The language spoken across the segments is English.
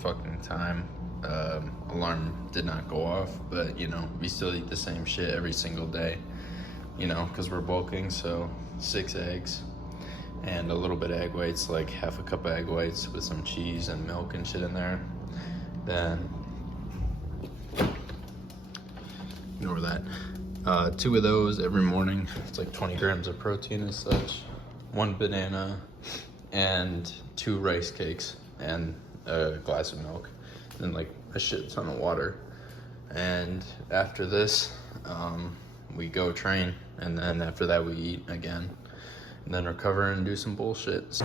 fucking time. Alarm did not go off, but you know, we still eat the same shit every single day, you know, because we're bulking. So 6 eggs and a little bit of egg whites, like half a cup of egg whites with some cheese and milk and shit in there. Then ignore that. 2 of those every morning. It's like 20 grams of protein and such. 1 banana and 2 rice cakes and a glass of milk, and like a shit ton of water. And after this, we go train, and then after that we eat again, and then recover and do some bullshit.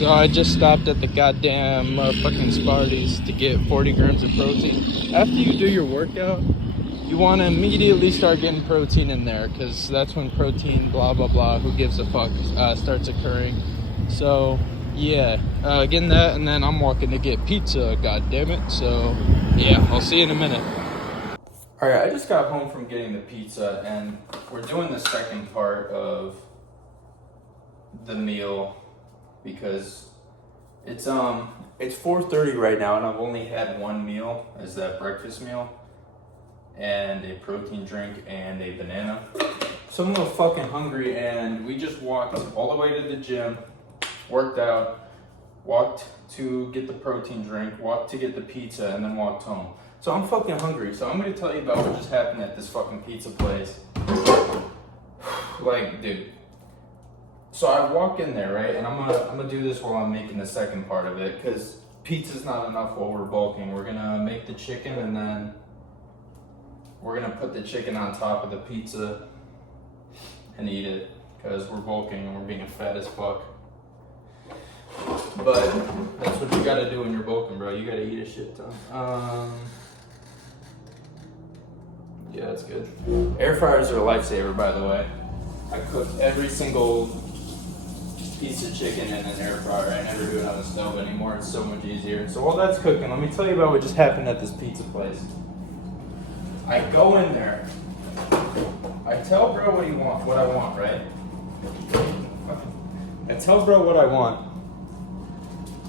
So I just stopped at the goddamn motherfucking Sparties to get 40 grams of protein. After you do your workout, you want to immediately start getting protein in there, because that's when protein blah blah blah, who gives a fuck, starts occurring. So yeah, getting that, and then I'm walking to get pizza, god damn it. So yeah, I'll see you in a minute. Alright, I just got home from getting the pizza, and we're doing the second part of the meal, because it's 4:30 right now, and I've only had one meal, as that breakfast meal, and a protein drink and a banana. So I'm a little fucking hungry, and we just walked all the way to the gym, worked out, walked to get the protein drink, walked to get the pizza, and then walked home. So I'm fucking hungry. So I'm gonna tell you about what just happened at this fucking pizza place. Like, dude. So I walk in there, right, and I'm gonna do this while I'm making the second part of it, because pizza's not enough while we're bulking. We're gonna make the chicken, and then we're gonna put the chicken on top of the pizza and eat it, because we're bulking and we're being fat as fuck. But that's what you gotta do when you're bulking, bro. You gotta eat a shit ton. Yeah, that's good. Air fryers are a lifesaver, by the way. I cook every single piece of chicken in an air fryer. I never do it on the stove anymore. It's so much easier. So while that's cooking, let me tell you about what just happened at this pizza place. I go in there. I tell bro what I want, right? I tell bro what I want.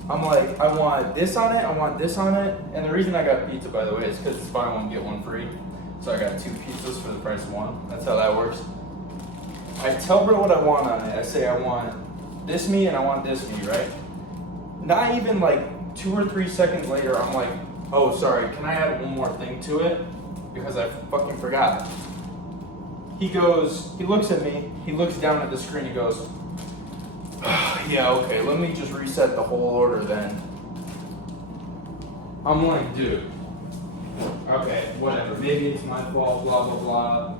I'm like, I want this on it, I want this on it. And the reason I got pizza, by the way, is because it's buy one, get one free. So I got 2 pizzas for the price of 1. That's how that works. I tell bro what I want on it. I say I want this meat and I want this meat, right? Not even like 2 or 3 seconds later, I'm like, oh, sorry, can I add one more thing to it? Because I fucking forgot. He goes, he looks at me, he looks down at the screen, he goes, yeah, okay, let me just reset the whole order then. I'm like, dude, okay, whatever, maybe it's my fault, blah, blah, blah.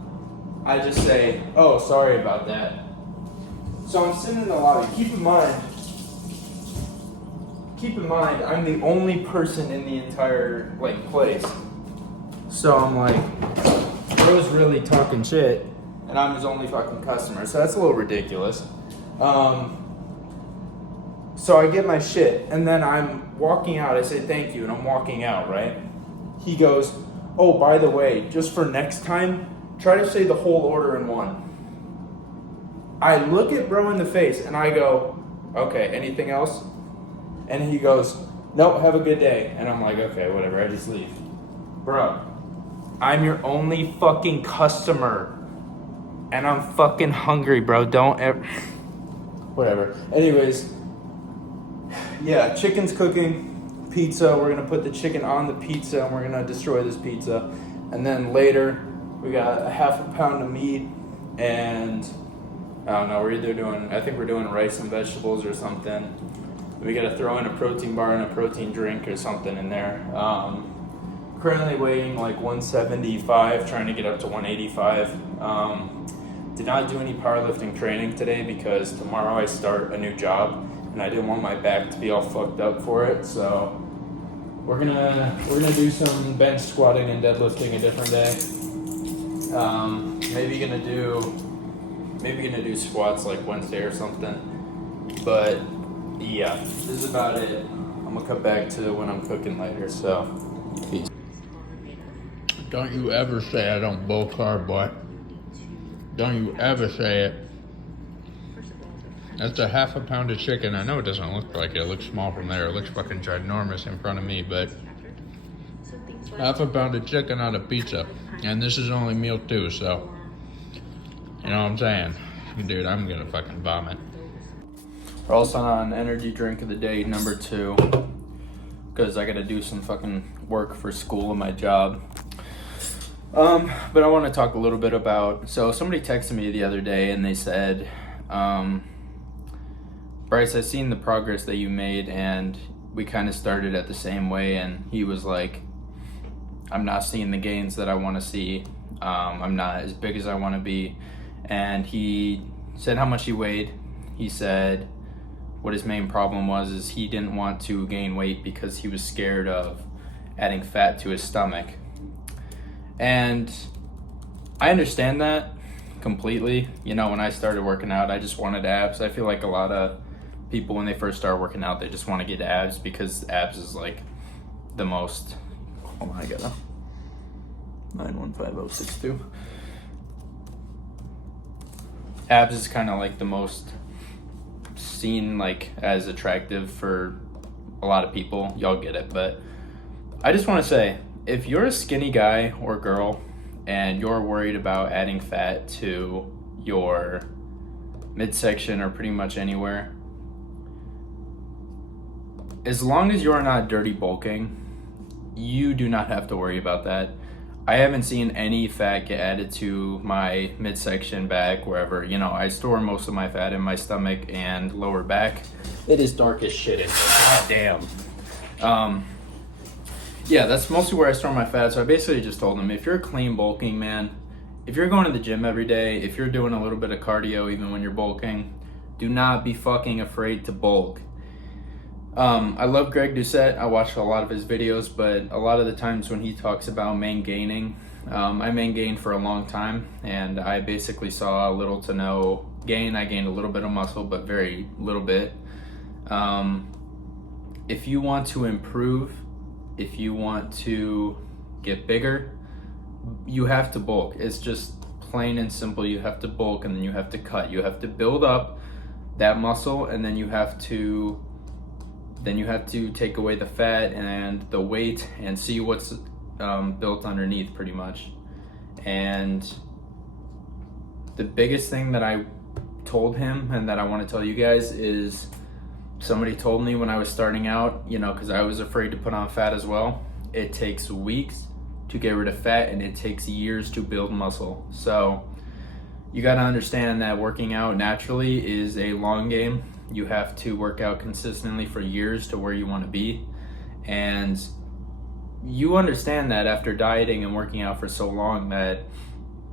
I just say, oh, sorry about that. So I'm sitting in the lobby. Keep in mind, I'm the only person in the entire, like, place. So I'm like, bro's really talking shit, and I'm his only fucking customer, so that's a little ridiculous. So I get my shit, and then I'm walking out. I say thank you, and I'm walking out, right? He goes, oh, by the way, just for next time, try to say the whole order in one. I look at bro in the face, and I go, okay, anything else? And he goes, nope, have a good day. And I'm like, okay, whatever, I just leave. Bro, I'm your only fucking customer, and I'm fucking hungry, bro. Don't ever... Whatever. Anyways... Yeah, chicken's cooking, pizza, we're gonna put the chicken on the pizza and we're gonna destroy this pizza. And then later, we got a half a pound of meat and, I don't know, I think we're doing rice and vegetables or something. We gotta throw in a protein bar and a protein drink or something in there. Currently weighing like 175, trying to get up to 185. Did not do any powerlifting training today because tomorrow I start a new job. And I didn't want my back to be all fucked up for it, so we're gonna do some bench squatting and deadlifting a different day. Maybe gonna do squats like Wednesday or something. But yeah, this is about it. I'm gonna cut back to when I'm cooking later. So peace. Don't you ever say I don't bulk carb, boy. Don't you ever say it. That's a half a pound of chicken. I know it doesn't look like it. It looks small from there. It looks fucking ginormous in front of me, but half a pound of chicken on a pizza. And this is only meal 2, so you know what I'm saying? Dude, I'm gonna fucking vomit. We're also on energy drink of the day, number 2. Because I gotta do some fucking work for school and my job. But I want to talk a little bit about, so somebody texted me the other day and they said, Bryce, I've seen the progress that you made and we kind of started at the same way, and he was like, I'm not seeing the gains that I want to see. I'm not as big as I want to be. And he said how much he weighed. He said what his main problem was is he didn't want to gain weight because he was scared of adding fat to his stomach. And I understand that completely. You know, when I started working out, I just wanted abs. I feel like a lot of people, when they first start working out, they just want to get abs because abs is like the most... Hold on, I gotta... 915062. Abs is kind of like the most seen like as attractive for a lot of people. Y'all get it. But I just want to say, if you're a skinny guy or girl and you're worried about adding fat to your midsection or pretty much anywhere, as long as you're not dirty bulking, you do not have to worry about that. I haven't seen any fat get added to my midsection, back, wherever. You know, I store most of my fat in my stomach and lower back. It is dark as shit in there. God damn. Yeah, that's mostly where I store my fat. So I basically just told him, if you're clean bulking, man, if you're going to the gym every day, if you're doing a little bit of cardio even when you're bulking, do not be fucking afraid to bulk. I love Greg Doucette. I watch a lot of his videos, but a lot of the times when he talks about main gaining, I main gained for a long time, and I basically saw little to no gain. I gained a little bit of muscle, but very little bit. If you want to improve, if you want to get bigger, you have to bulk. It's just plain and simple. You have to bulk, and then you have to cut. You have to build up that muscle, and then you have to take away the fat and the weight and see what's built underneath, pretty much. And the biggest thing that I told him and that I want to tell you guys is, somebody told me when I was starting out, you know, because I was afraid to put on fat as well, it takes weeks to get rid of fat and it takes years to build muscle. So you got to understand that working out naturally is a long game. You have to work out consistently for years to where you want to be. And you understand that after dieting and working out for so long, that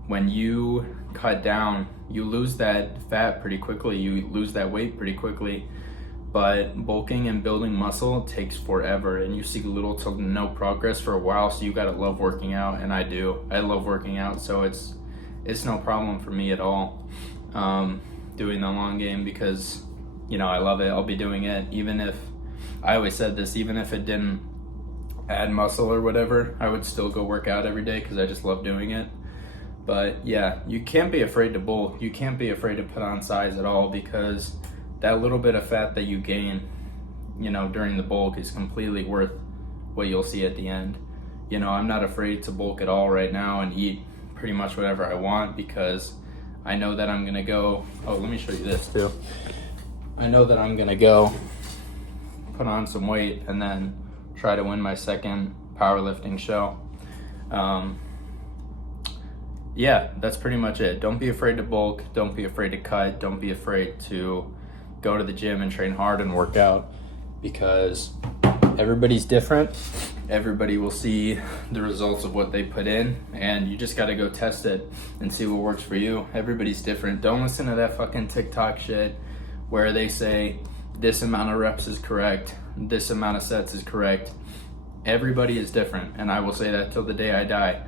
when you cut down, you lose that fat pretty quickly, you lose that weight pretty quickly. But bulking and building muscle takes forever, and you see little to no progress for a while. So you gotta love working out, and I do. I love working out, so it's no problem for me at all doing the long game, because you know, I love it. I'll be doing it even if, I always said this, even if it didn't add muscle or whatever, I would still go work out every day because I just love doing it. But yeah, you can't be afraid to bulk. You can't be afraid to put on size at all, because that little bit of fat that you gain, you know, during the bulk is completely worth what you'll see at the end. You know, I'm not afraid to bulk at all right now and eat pretty much whatever I want, because I know that I'm gonna go, oh, let me show you this too. I know that I'm gonna go put on some weight and then try to win my second powerlifting show. Yeah, that's pretty much it. Don't be afraid to bulk. Don't be afraid to cut. Don't be afraid to go to the gym and train hard and work out, because everybody's different. Everybody will see the results of what they put in, and you just got to go test it and see what works for you. Everybody's different. Don't listen to that fucking TikTok shit where they say this amount of reps is correct, this amount of sets is correct. Everybody is different, and I will say that till the day I die.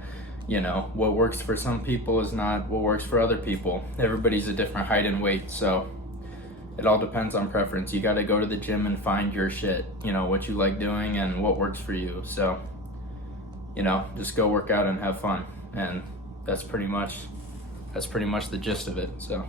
You know, what works for some people is not what works for other people. Everybody's a different height and weight, so it all depends on preference. You got to go to the gym and find your shit, you know, what you like doing and what works for you. So, you know, just go work out and have fun. And that's pretty much the gist of it. So